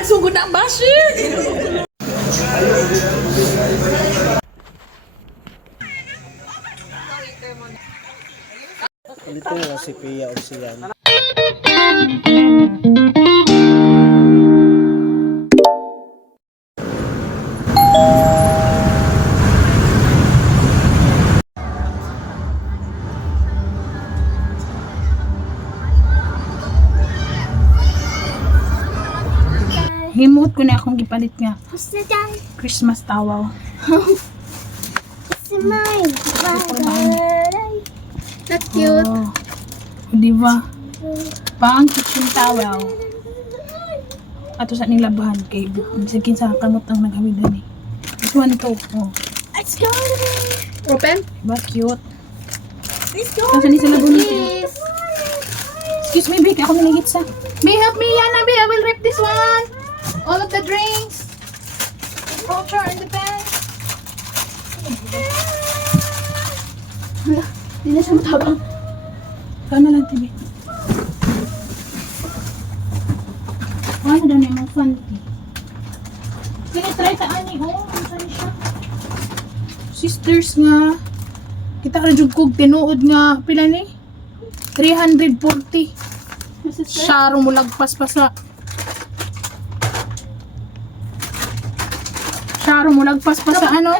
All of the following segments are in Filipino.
nagsugod na ang bashi. Dito nga si Pia o siyan. Himuot ko na akong gipalit nga What's the time? Christmas towel. It's mine. That's cute. Oh, di ba? Pang kitchen towel. Ato sa ning labahan kay sige sa kamot ang naghamidan eh. This one to. Oh, Let's go. Open? ba cute. Let's go. Saan ni sila bunit? Excuse me, Vic. Ako nilingit sa. May help me, Yana, Bi. I will rip this one. All of the drinks. Culture in the bag. Hindi na siya matabang. Kano lang, Tibi. Ano daw niya mga fanti? Tinitry ta ani. Oh, saan siya? Sisters nga. Kita ka jud kog tinuod nga pila ni? 340. Syaro mo lagpas pa sa. Syaro mo lagpas pa sa ano?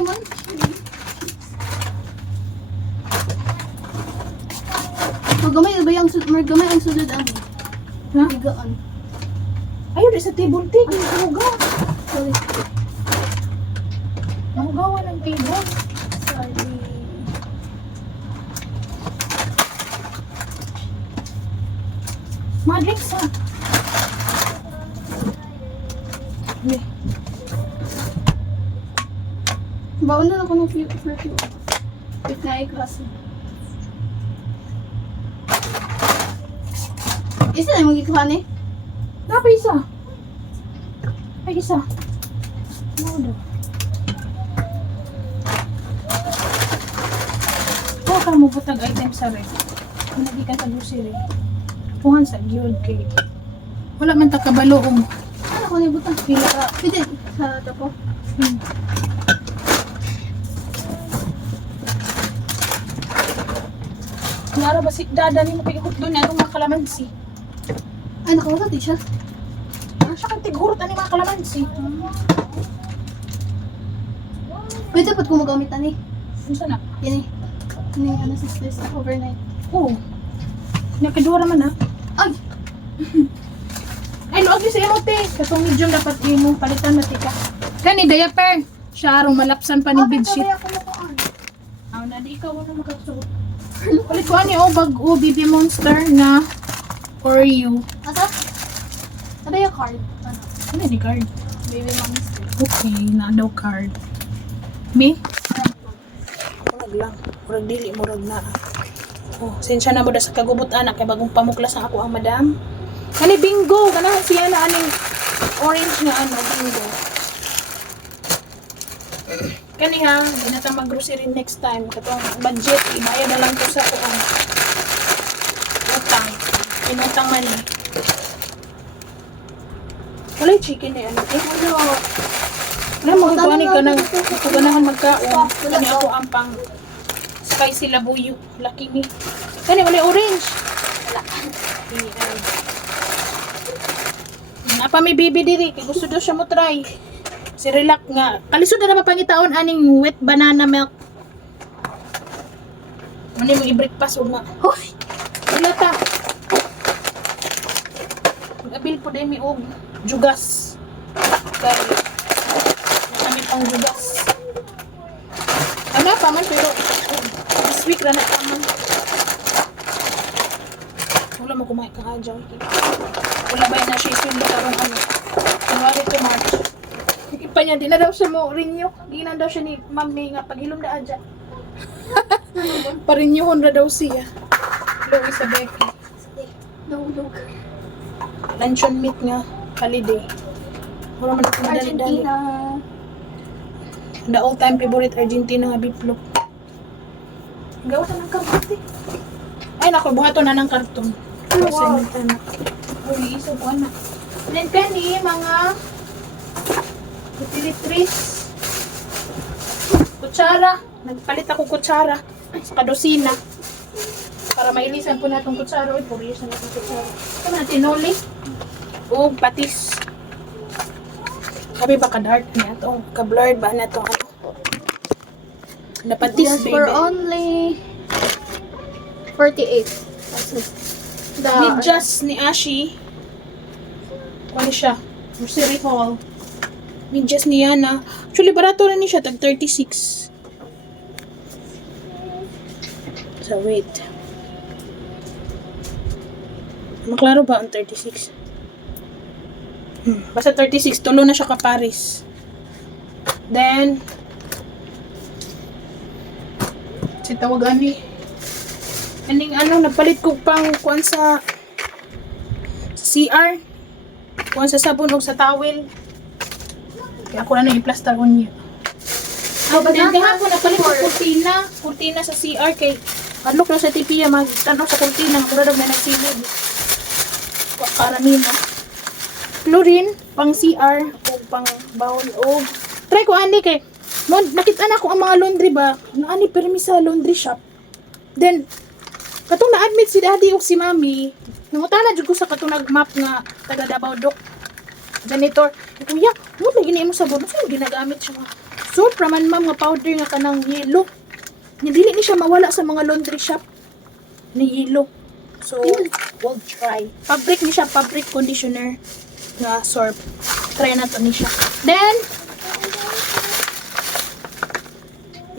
Magamay ba yung magamay ang sulod ang Ha? bigaan? Ayun, sa table tig. Huga. Sorry. Hugawan ng table. Sorry. Madrix ha. Hindi. Baon na ako ng perfume. Wait na i-class. Isa na yung magkikuha ni? Napa isa? Ay, isa. Ano daw? Huwag ka mo butag item sa ref. Kung naging ka sa grocery. Puhan sa gyud kay. Wala man ta kabaloong. Ano ko ni butang? Pila ka. Pwede sa tapo. Nara ba si dada ni mo pigihot doon na itong mga kalamansi. Ay, nakawala di siya. Ano siya kang tigurot ani mga kalamansi? Pwede ba't kung magamit na ni? Ano sana? Yan eh. Ano yung ano sa stress overnight? Oo. Nakadura man ha. Ay! Ay, luag niyo sa emote. Katong medium dapat mo palitan na tika. Kani, diaper. Syarong malapsan pa ni bedsheet. Kaya ako makaan. Aw na di ikaw wala makasuot. Palit ko ani bag-o BB Monster na for you. Asa? Ano yung card? Ano? Ano ni card? Baby monster. Okay, na daw card. Me? Murag lang. Murag dili, murag na. Oh, sensya na mo da sa kagubot anak kay bagong pamuklas ang ako ang madam. Kani bingo, kana siya na aning orange nga ano bingo. Kani ha, di na ta mag-grocery next time. Katong budget, ibayad na lang ko sa kuan. Utang. Inutang man eh. Wala yung chicken eh. Ano? Eh, wala. Wala, magkukuhanin ka ng ganahan magkaon. Kani ako ang pang spicy labuyo. Laki ni. Kani, wala yung orange. Wala. Napa may baby diri. Kaya gusto daw siya mo try. Si Relax nga. Kalisod na naman pangitaon aning wet banana milk. Ano yung i-breakfast o nga. Hoy! Wala ta. Mag-abil po din mi og jugas. Kaya kami pang jugas. Ano pa man pero this week na pa man. Wala mo kumain ka adyaw. Wala ba na siya yung karong ano. January to March. Ipa niya, di na daw siya mo renew. Di na daw siya ni mami nga paghilom na adya. Pa-renewon na daw siya. Hello, Isabel. Dog. Luncheon meat nga. Holiday. Wala man ako madali-dali. Argentina. The all-time favorite Argentina nga beefloaf. Gawa sa ng kamote. Ay, naku, buhato na ng karton. Wow. Uy, isa po anak. Then, kani, mga Utilities. Kutsara. Nagpalit ako kutsara. Sa kadosina. Para mailisan po na itong kutsara. Uy, 4 years na itong kutsara. Ito na tinuli. O patis. Sabi ba ka-dark niya itong ka-blurred ba na itong ano? Na patis, Just baby. for only 48. The, Medyas ni Ashi. Ano siya? Grocery haul. Medyas ni Yana. Actually, barato na niya siya. Tag 36. So, wait. Maklaro ba ang 36? Basta 36. Tulo na siya ka Paris. Then, si tawagan ni aning ano, nagpalit ko pang kuan sa CR. Kuan sa sabon o sa towel. Kaya ako na i-plaster ko niya. Oh, but Then not kahapon nagpalit ko kurtina. Kurtina sa CR kay kadlok na sa tipiya magtanaw sa kurtina. Murag na nagsilid. Karami na. Chlorine, pang CR o pang bowl o try ko ani kay nakita na ko ang mga laundry ba na ani permi sa laundry shop. Then katong na-admit si daddy o si mami, nangutana jud ko sa katong nag-map nga taga Davao Doc janitor. Kuya, mo lagi na imo sabon, so ginagamit siya. So praman ma'am nga powder nga kanang yellow. Dili ni siya mawala sa mga laundry shop ni yellow. So we'll try. Fabric ni siya, fabric conditioner nga sorb. Try na to ni siya. Then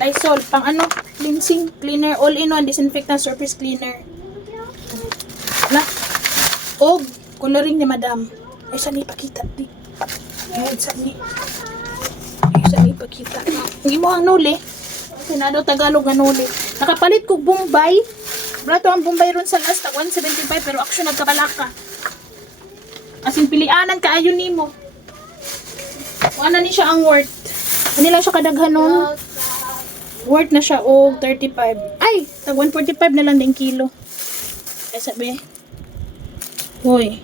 Lysol, pang ano, cleansing, cleaner, all-in-one, disinfectant, surface cleaner. Wala. O, coloring ni madam. Ay, saan ipakita? Di. Ay, saan ipakita? Hindi mo ang nuli. Sinado Tagalog ang nuli. Nakapalit ko Bombay. Brato ang Bombay ron sa last, 175, pero action nagkabalaka. As in, pilianan ka, ayun ni mo. Ano ni siya ang worth? Ano lang siya kadaghan nun? Worth na siya o 35. Ay, tag 145 na lang din kilo. Ay sabi. Hoy,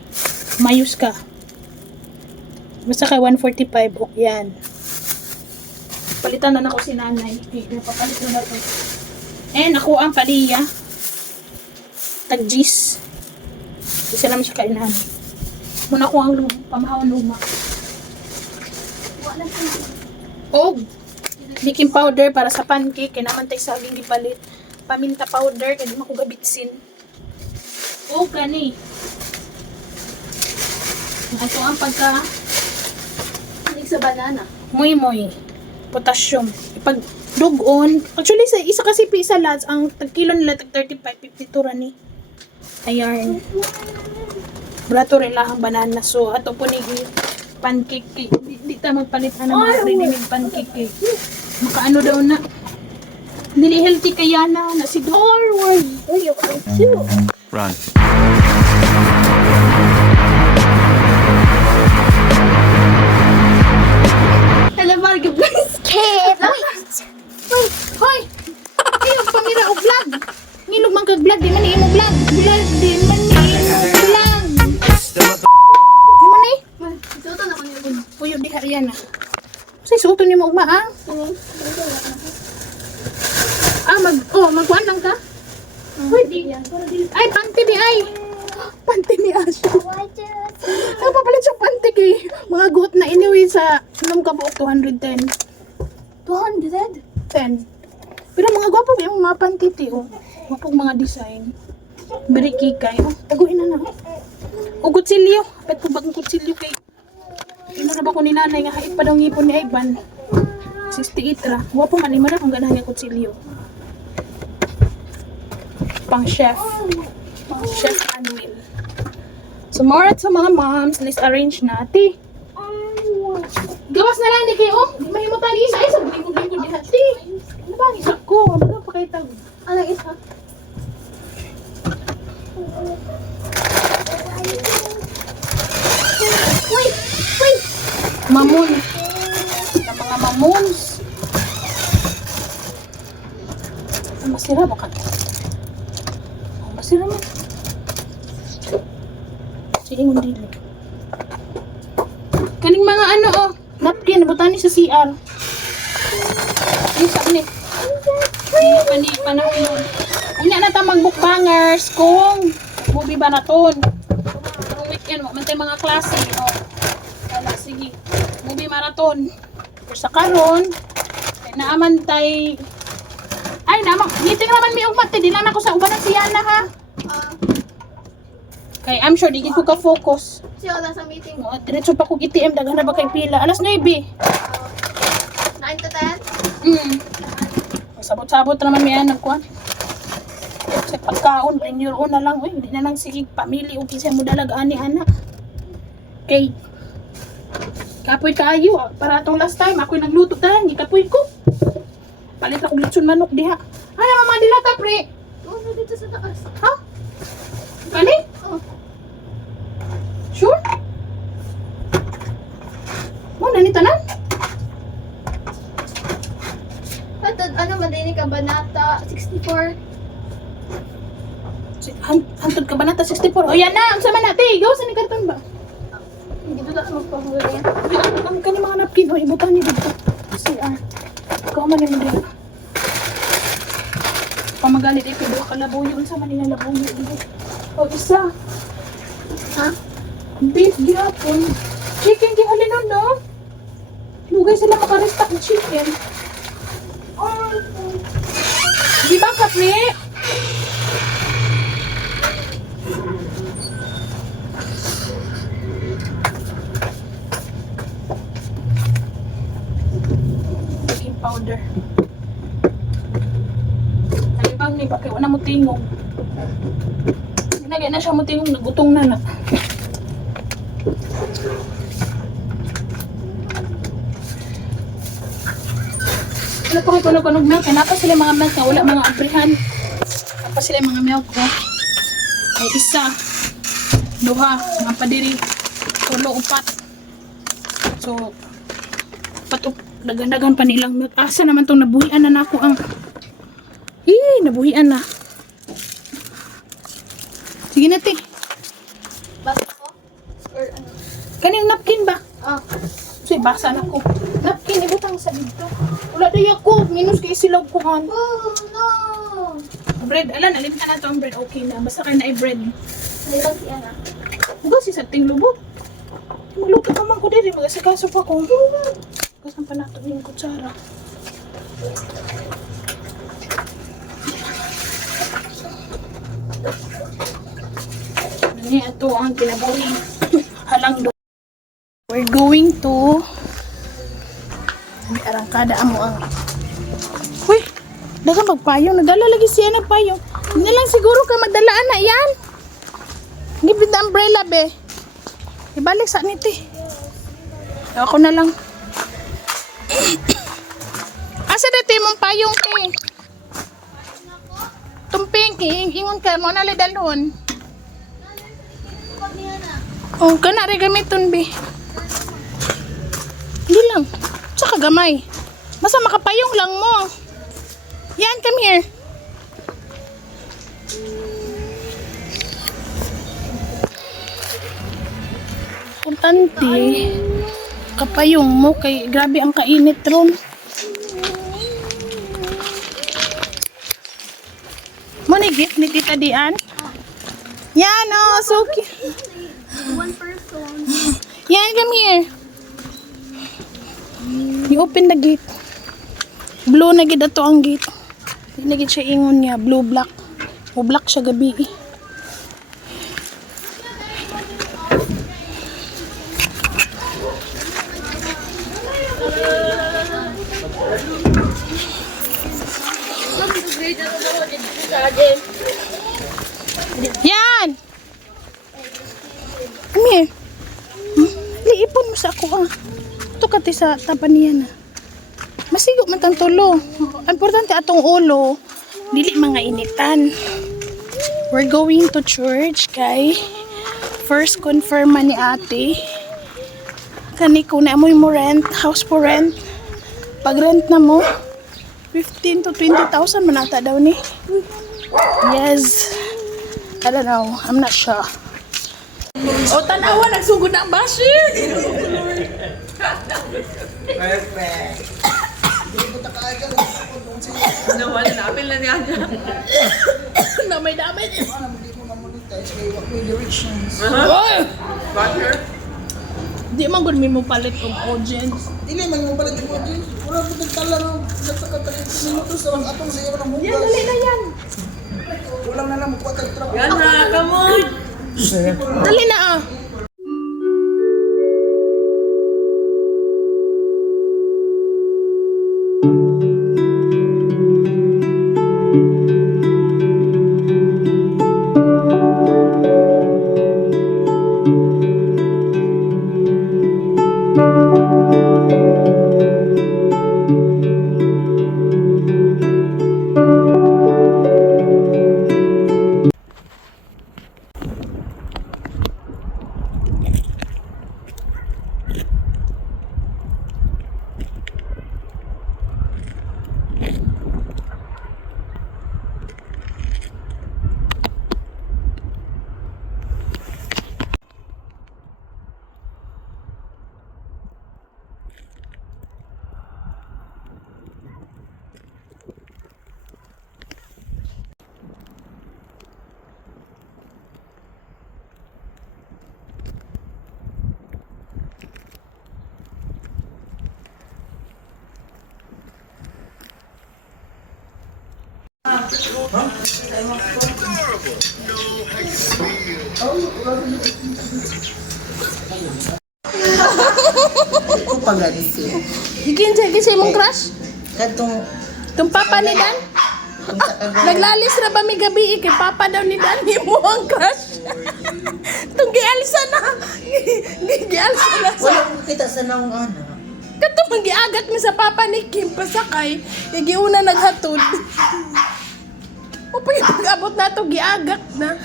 mayus ka. Basta kay 145 o yan. Palitan na ako si nanay. Okay, papalit na to. And ako ang paliya. Tag G's. Isa naman siya kainan. Muna ko ang pamahawan luma. Og baking powder para sa pancake, kaya naman tayo saging gipalit. Paminta powder, kaya di makugabitsin. O kani. Ito ang pagka Hindi sa banana. muy potassium. Ipag dugon. Actually, sa isa kasi pisa lads, ang tag-kilo nila tag 35, 52 rani. Ayan. Brato rin lang ang banana. So, ato po ni pancake cake. Di ta magpalitan ng mga ready-made pancake cake. Makaano daw na. Dili healthy kaya na si Dorward. Uy, okay too. Run. Hello, Marga, please. Kid! Wait, hoy! Ayaw, pamira o vlog. Ngilog man kag vlog, di man ni imo vlog. Vlog, di man ni imo vlog. Di man ni? Isutan ako niyo. Puyo di hariyan na. Say suto ni mo ugma ah. Magkuhan lang ka? Pwede. Ay, panty di ay. Panty ni Asha. Napapalit siya panty kay mga guot na anyway sa sunong kabuok 210. 200? 10. Pero mga gwapo yung mga panty ti oh. Gwapong mga design. Very kikay. Oh, taguin na na. O kutsilyo. Pet ko bagong kutsilyo kay ino na ba ko ni nanay nga haig pa daw ngipon ni Ivan. 68 ra. Gwapo man ni mara kung ganahan niya kutsilyo. Pang chef. Pang chef Anil. So, more at sa mga moms, let's arrange natin. Gawas na lang ni kayo. Di mahimutan ni isa. Ay, sa lingkod-lingkod ni hati. Ano ba ang isa ko? Ano ba pakitag? Ano isa? Wait! Wait! Mamon. Sa mga mamons. Ang masira ba ka? Ang masira man. Sige, hindi. Kaning mga ano oh. Napkin. yan, nabutan ni sa CR. Ano sa ni? Hindi panahon yun. Ano na ta magbukbangers kung movie marathon. Kung weekend mo, mantay mga klase. O, wala, sige. Movie marathon. Pero sa karon, naamantay. Ay, naman. Meeting naman may umate. Di lang ako sa ubanan si Yana, ha? Kay, I'm sure, di ko ka-focus. Siya wala sa meeting. No, diretso pa kong ITM, daghan na ba kay pila? Alas 9. 9 to 10? Sabot-sabot naman yan, nagkuhan. Sa pagkaon, bring your own na lang. Uy, hindi na lang sige, pamili o kisay mo dalagaan ni anak. Okay. Kapoy kaayo, para itong last time, ako'y nagluto tayo, hindi kapoy ko. Palit akong litson manok diha. Ay, mga dilata, pre. Oo, na dito sa taas. Ha? Palit? Oh. Sure? Mo, nanitanan? At ano, madini ka banata 64. Hantod ka ba nata 64? O yan na, ang sama natin. Gawa sa ni karton ba? Hindi ko na magpahuli. Ang kani mga napkin. O, ibutan niyo dito. CR. Ikaw man naman dito. Pamagalit ito. Doon ka labuyo. Ang sama nila labuyo. O, isa. Ha? Beef gihapon. Chicken gihalin nun, no? Lugay sila makarestock ng chicken. Di ba, Kapre? Baking powder. Halibang ni bakit wala mo tingog. Ginagay na siya mo tingog, nagutong na na. Wala pa kayo kunog milk. Kaya napa sila mga milk na wala mga abrihan. Napa sila mga milk ko. Ay isa. Duha. Mga padiri. Tulo, upat. So, dagan-dagan pa nilang milk. Asa naman itong nabuhian na ako ang... nabuhian na. Sige na, te. Basta ko? Or ano? Kaning napkin ba? Ah. Sige, basa na ko. Napkin, ibutang sa dito. Wala tayo ako. Minus kay silaw ko han. Oh, no! Bread, alam, alimtan na ito ang bread. Okay na. Basta kayo na i-bread. Nailang si Ana. Huwag si sating lubot. Magluto pa man ko diri. Mag-asikaso pa ko. Kasan pa nato yung kutsara. Ini ito ang kinabuhi. Halang do. We're going to may arangkada mo ang uy, daga magpayong. Nadala lagi siya ng payong. Hindi lang siguro ka magdalaan na yan. Ngipit na umbrella, be. Ibalik sa niti. Ako na lang. Asa dito mong payong, te? Tumping, ingon ka mo na dalhon. Oh, kana rin gamiton, be. Hindi lang. Tsaka gamay. Basta makapayong lang mo. Yan, come here. Importante, kapayong mo kay grabe ang kainit ron. Mo ni gift ni Tita Dian? Yan oh, so cute. One person. Yan, come here. You open the gate. Blue na gid ato ang gate. Hindi na gid siya ingon niya, blue black. O black siya gabi eh. Yan! Come here. Liipon mo sa ako ah. Ito kati sa taban niya na. Masigo man tang tulo. Importante atong ulo. Dili mga initan. We're going to church kay first confirm man ni ate. Kani ko na mo rent, house for rent. Pag rent na mo, 15 to 20,000 manata daw ni. Yes. I don't know. I'm not sure. O tanawa, nagsugod na ang basher. Perfect. Nawala na. Apil na niya. Damay-damay. Hindi mo na-monetize kaya wag may directions. Oy! Butter. Di man gud mi mo palit og audience. Dili man mo balik mo din. Wala ko tagtala ng sa 30 minutos sa atong sa iyo ng hugas. Yan, dali na yan. Kulang na lang mo tag trap. Yan na, come on. Dali na ah. Ko paganisi. Gikinsa imong crush? Kadtong Tung papa ni Dan? Naglalis ra ba mi gabi kay papa daw ni Dan mo ang crush. Tung gialsa na. Gialsa na sa. wala ko kita sa naong ana. Kato magiagat mi sa papa ni Kim pasakay. Kay giuna naghatod. O pag-abot na to giagak na.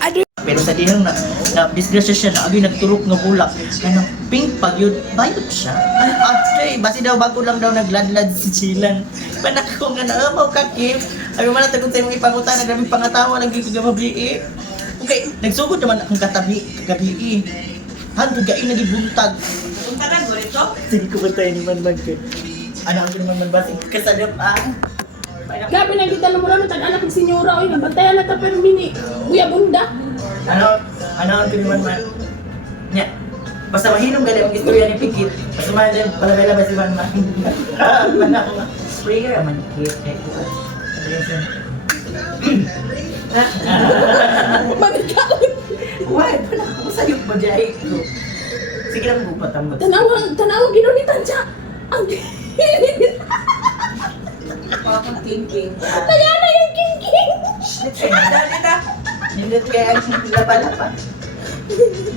Adi Pero sa dihang na disgrasya siya na agi nagturok nga bulak kanang pink pag yun bayot siya after basi daw bago lang daw nagladlad si Chilan panako nga naamaw ka Kim abi man tagon sa imong ipangutan grabe pangatawa lang gyud gabi okay nagsugod naman ang kagabi hanggang gain na gibuntag Punta na, Gorito. sige ko batay ni man ko anak ko naman basig kasadap gabi na kita mo lang tag anak ng senyora oy nabantayan na ta pero mini. Kuya bunda. ano ko naman man nya basta mahinom gali ang istorya ni Pikit basta man din palabela ba si man man ako nga sprayer man kit kay ko Mabigay. why pa na ako sa yung pagay ko sige lang ko patambot Tanawa ginunitan siya. Ang Parang thinking. kaya na yung king. Dali na. nindot kaya ang laba-laba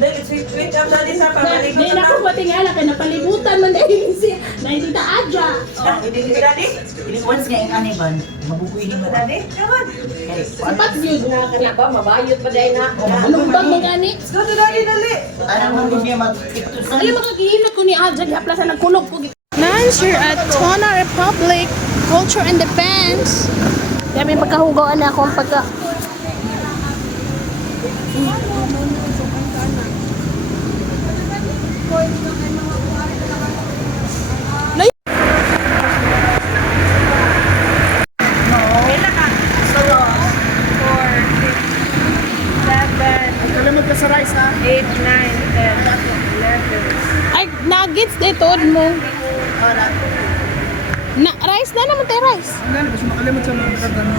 Dali, sweet up dali sa pabalik. Di na ko matingala kay napalibutan man dahil si na hindi ta adya. Dali. ini once nga yung aniban mabubuhin mo Dali. Come on. kay Sapat yun. Ba, mabayot pa dahil na. Anong bang magani? Dali. ano man din niya mag-iktusan Alam makakihilot ko ni Adja gihapla sa nagkulog ko. Lunch here at Tona Republic Culture and Defense. Kaya may pagkahugaw na akong pagka. Kalimot ka sa rice ha. 8, 9, 10, 11. Ay, nuggets dito mo. Na rice na naman tayo rice. Ano kasi makalimot sa mga kagano.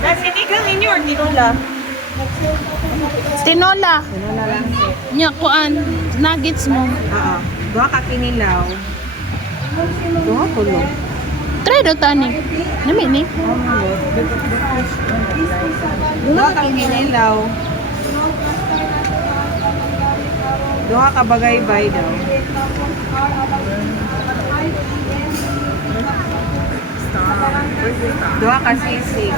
Nasa ikaw inyo or tinola? Tinola. Tinola lang. Nya kuan nuggets mo. Oo. Dua ka kinilaw. Dua tulog. Try daw tani. Nami ni. Dua ka kinilaw. Dua ka bagay-bay daw. Dua ka sisig.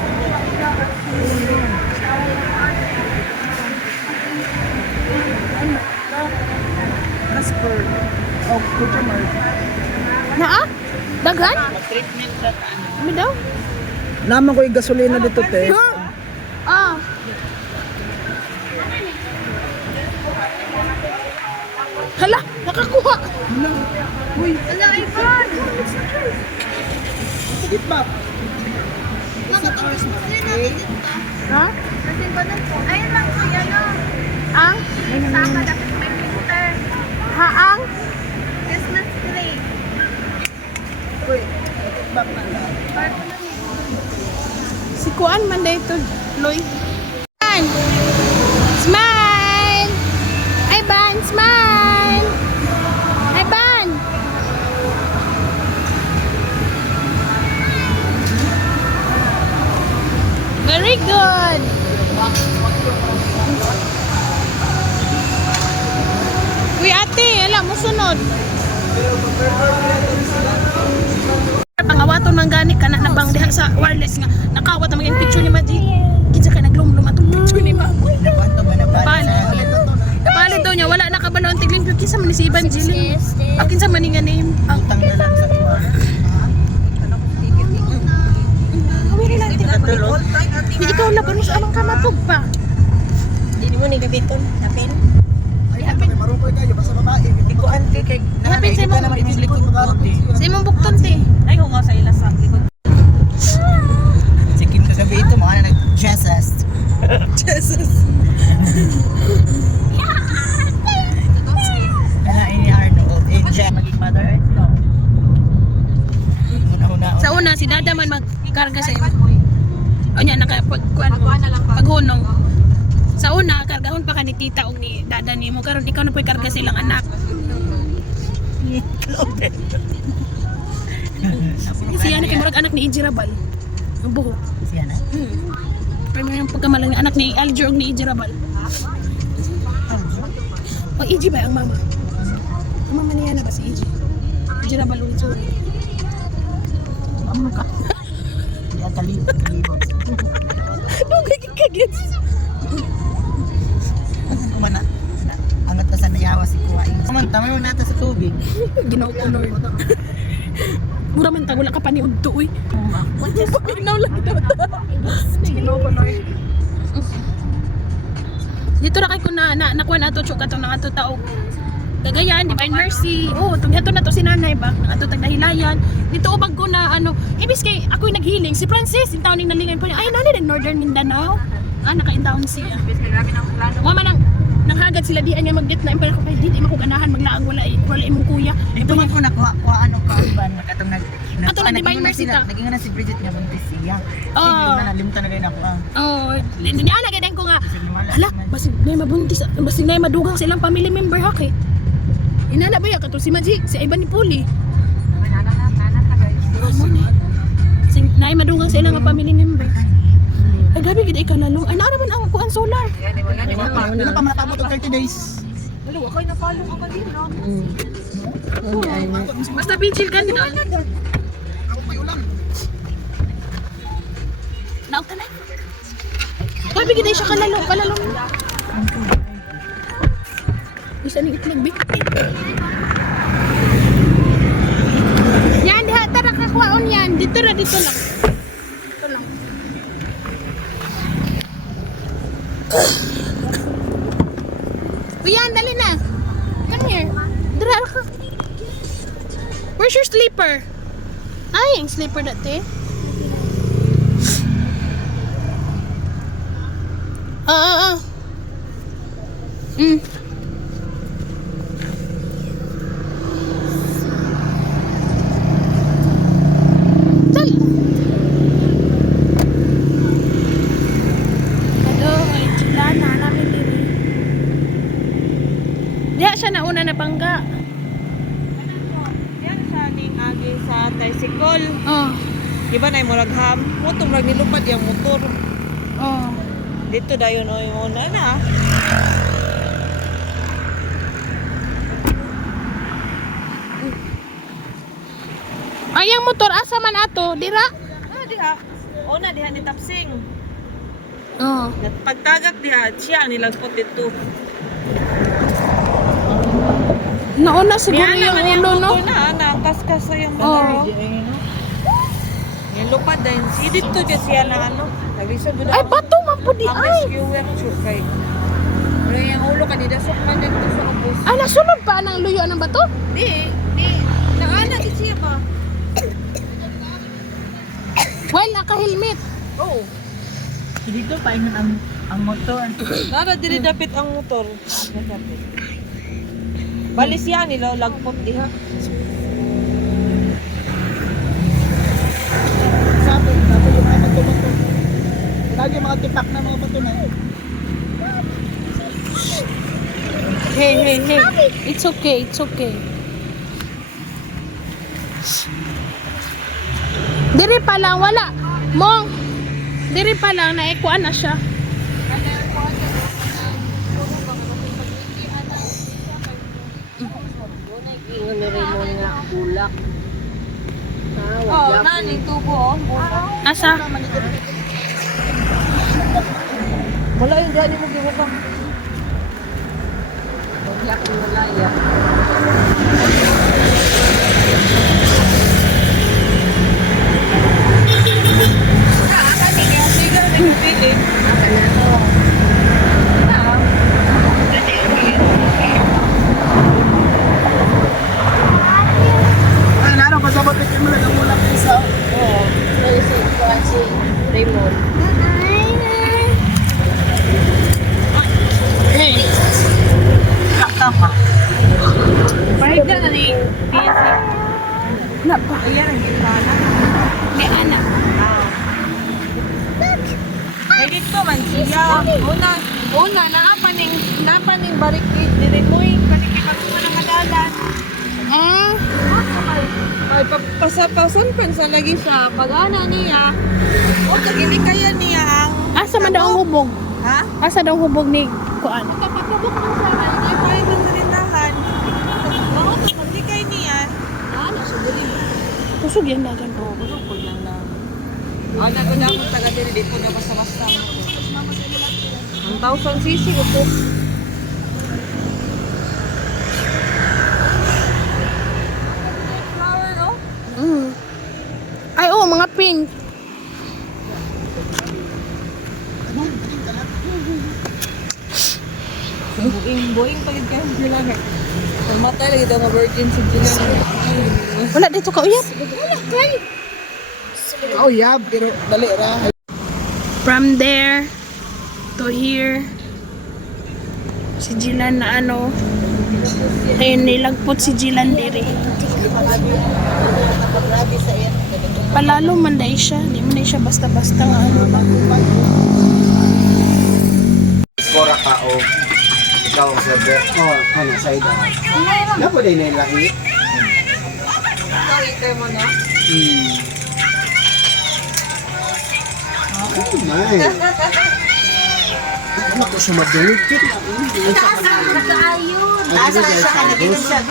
Casper. Oh, Kuchamar. Naa? Daghan? treatment sa Ano daw? Naman ko yung gasolina dito, te. Ah. Hala, nakakuha. Ala, Ivan! Sige pa. Nakatapos mo sila natin dito. Ha? Kasi ba na po? Ayun lang po yan, no? Ang? Sama dapat may printer. Haang? Christmas tree. Uy, back na. Parko lang eh. Si Kuan man dito, Loy. Smile! Ay, Ban, smile! Ay, Ban! Very good! Uy, ate, alam mo sunod. Pangawaton man gani ka na nabang diha sa wireless nga nakawat ang mga picture ni Maji. Kinsa kay naglumlum atong picture ni Mamo. Palit daw niya wala na kabalo ang tigling kinsa man ni si Evangeline. Kinsa man ni nga name. Utang na lang sa kuha. Gawin lang tigil. Di ikaw laban mo sa amang kamatog pa. Hindi mo ni gabiton. Napin. Ay, marukoy kayo, basta babae. Ikuan kay Hapin sa imong sa imong bukton te. Ay ko nga sa ila sa likod. Si Kim kagabi ito, mga nag-Jesus. Wala, ini Arno, old age. Maging mother earth, no? Una-una. Sa una si Dada man magkarga sa imo. O nya paghunong. Sa una kargahon pa ka ni tita og ni Dada nimo karon ikaw na poy karga silang anak. Siya na kay murag anak ni Ijirabal. Ang buhok. Siya na. Pero yung pagkamalang ni anak ni Aljur og ni Ijirabal. O Iji ba ang mama? Ang mama niya na ba si Iji? Ijirabal o Itsuri? Ano ka? Siya talibot. Dugay kagits. Kumana. Angat pa sa nayawa si Kuwain. Kumanta, mayroon nata sa tubig. Ginaw ko Lord. Mura man ta wala ka pa ni udto uy. Pagnaw lang daw ta. Ginaw ko Lord. Dito ra kay ko nakuha na ato chuk ato nang ato taog. Gagayan, Divine Mercy. Oh, tugyato na to si nanay ba? Nang ato tagdahilayan. Dito ubag ko na ibis kay ako'y naghealing. Si Francis, yung taon ning nalingan pa niya. Ay, nanay din Northern Mindanao. Nakaintaon siya. Wa man nanghagad sila dian nga mag-get na pero kay di mo ko ganahan maglaang wala imong kuya. Dito man ko nakuha ano ka ban katong Ato na Divine Mercy ta. Naging na si Bridget nga buntis siya. Oh. Hindi na nalimutan na rin ako. Oh, niya na gaden ko nga. Hala, basin nay mabuntis, basin nay madugang sa ilang family member ha kay. Inana ba ya kato si Maji, si Ivan ni Puli. Ano ni? Sing nay madugang sa ilang family member. Ay gabi gid ikaw lalong. Ay naara man ang kuan solar. Hindi na pa matakabot og 30 days. Basta vigil ka nito. Naog ka na. Gabi gid siya kalalong. Isa ni itlog big. Yan diha tara ka kuwaon yan. Dito lang. Dito lang. Uyan, dali na. Come here. Dira ka. Where's your sleeper? Ay, yung sleeper dati. Dali. Ay, chilana namin diri. Diya siya nauna na bangga. Yan sa ning agi sa tricycle. Oh. Di ba na murag ham? Moto murag nilupad yung motor. Oh. Dito dayon o yung una na. Ay, ang motor asa man ato, dira? Diha. Una diha ni Tapsing. Oh. Pagtagak diha, siya ang nilagpot dito. Nauna siguro Yan yung naman ulo, no? motor na, ang kaskas sa yung Oh. Yan lupad din. Si dito dyan siya na ano. Naglisod doon. Ay, bato man po di Ang ay. rescuer sure kay. Pero yung ulo kanina sok man dito sa ubos. Ah, nasunod pa ng luyo ng bato? Di. Naana din siya ba? Well, naka-helmet. Oo. Dito pa ang motor. Nara diri dapit ang motor. Dapit. Balis yan nila lagpot diha. Sabi yung mga bato-bato. Lagi mga tipak na mga bato na yun. Hey, hey, hey. It's okay, it's okay. Diri pa lang, wala. Mong, diri pa lang, naikuan na siya. Ingon ni Raymond nga bulak. Oh, nani tubo oh. Asa? Wala yung dyan mo gibuka. Bulak ng malaya. Ay, naroon pasabot ito mo lang ang ulap isa. Raymond. Parang na ni PSA. Na pa. Ayan ang gitana. May anak. Ay dito man siya. Una naapaning barikid dire moy panikipag mo na madalan. Ay pasapason pan sa lagi sa pagana niya. O kagili kaya niya ang Asa man daw ang hubog? ha? Asa daw ang hubog ni kuan? Kapapabok man sa kanya, ay pwede sa rindahan. Ako sa paglikay niya. Ano sa buli? Kusog yan dagan po. Bulog ko yan lang. Ano ko na akong taga diri dito na basta-basta. 1,000 cc ko po. Flower, no? Ay, oh, mga pink. Buing pagid kayo sila. Mamatay lagi daw nga virgin si Gina. Wala dito ka uyab. Oh, yeah, pero dali ra. From there to here. Si Jilan na ano. Ayun, nilagpot si Jilan diri. Palalo man dahil siya. Di man dahil siya basta-basta nga ano lang. Kora ka o ikaw ang server. Oh, ano, side. Dapat din na laki. Ikaw ikaw mo na. Oh, my. Ano ko siya madulog? Taas na siya, nagiging siya.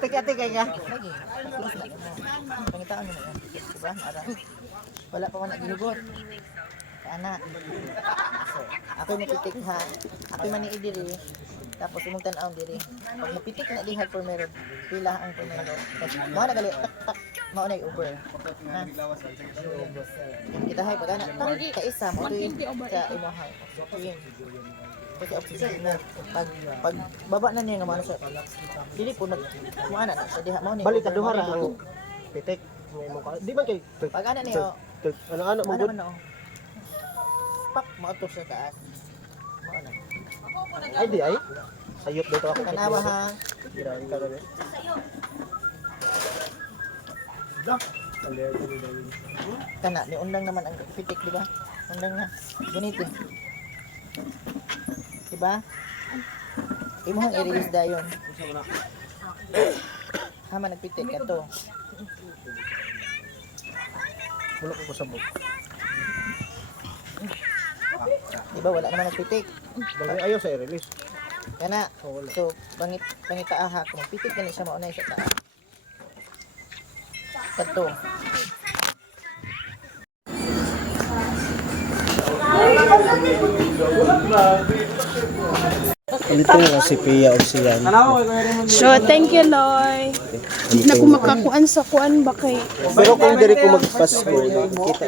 Teka ka. Pangitaan mo na yan. Diba? Wala pa man nagihugot. Ana. So, ako napitik ha. Ako man ni diri. Tapos imong tan-aw diri. Pag napitik na diha for meron, pila ang for meron. Mo na gali tak mao na Uber. Ha. Kita hay pag ana. Ka isa mo to sa imahay. Kasi oxygen na pag baba na niya nga mano sa dili po mag muana na sa diha mao ni. Balik ka duha ra ako. Pitik. Di man kay Pag ana niyo, ano mo ano gud. man no. Pak mo to sa taas. Mao na. Ay di ay. Sayop dito ako. Tanawa ha. Dira ka ra. Kana ni undang naman ang pitik di ba? Undang na. Ganito. Di ba? Imong i-release dayon. Hama nagpitik ka to. Bulok ko sa buk. Di ba wala naman nagpitik? Dali ayo sa i-release. Kana. So pangita aha kung pitik kani siya maunay sa taas. Kato. Alito nga si Pia o siyan. So, thank you, Loy. Di na ko makakuan sa kuan ba kay... Pero kung diri ko magpasko, kita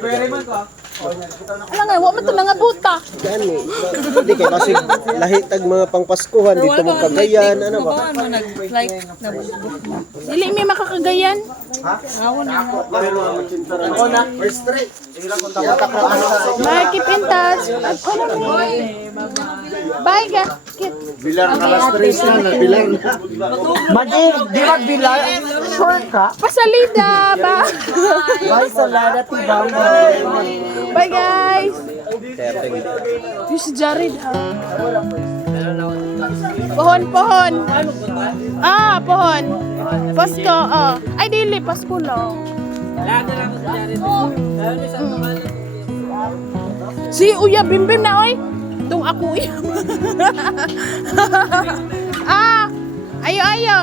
Alam nga, wa man to nga buta. gani. Hindi kay kasi lahit tag mga pangpaskuhan dito mo Cagayan ano ba? Bawaan mo nag-flight na book mo. Dili may makakagayan. Bye, keep in touch. Bye, ga. Keep. Mading, di ba bilang? Sure ka? Pasalida ba? Bye, salada, tibang. Bye, guys. Yung si Jared, ha? Pohon, pohon. Ah, pohon. Pasko, oh. Ay, dili, Pasko lang. Si Uya Bimbim na, oy. Itong ako, Uya. Ah, ayo, ayo.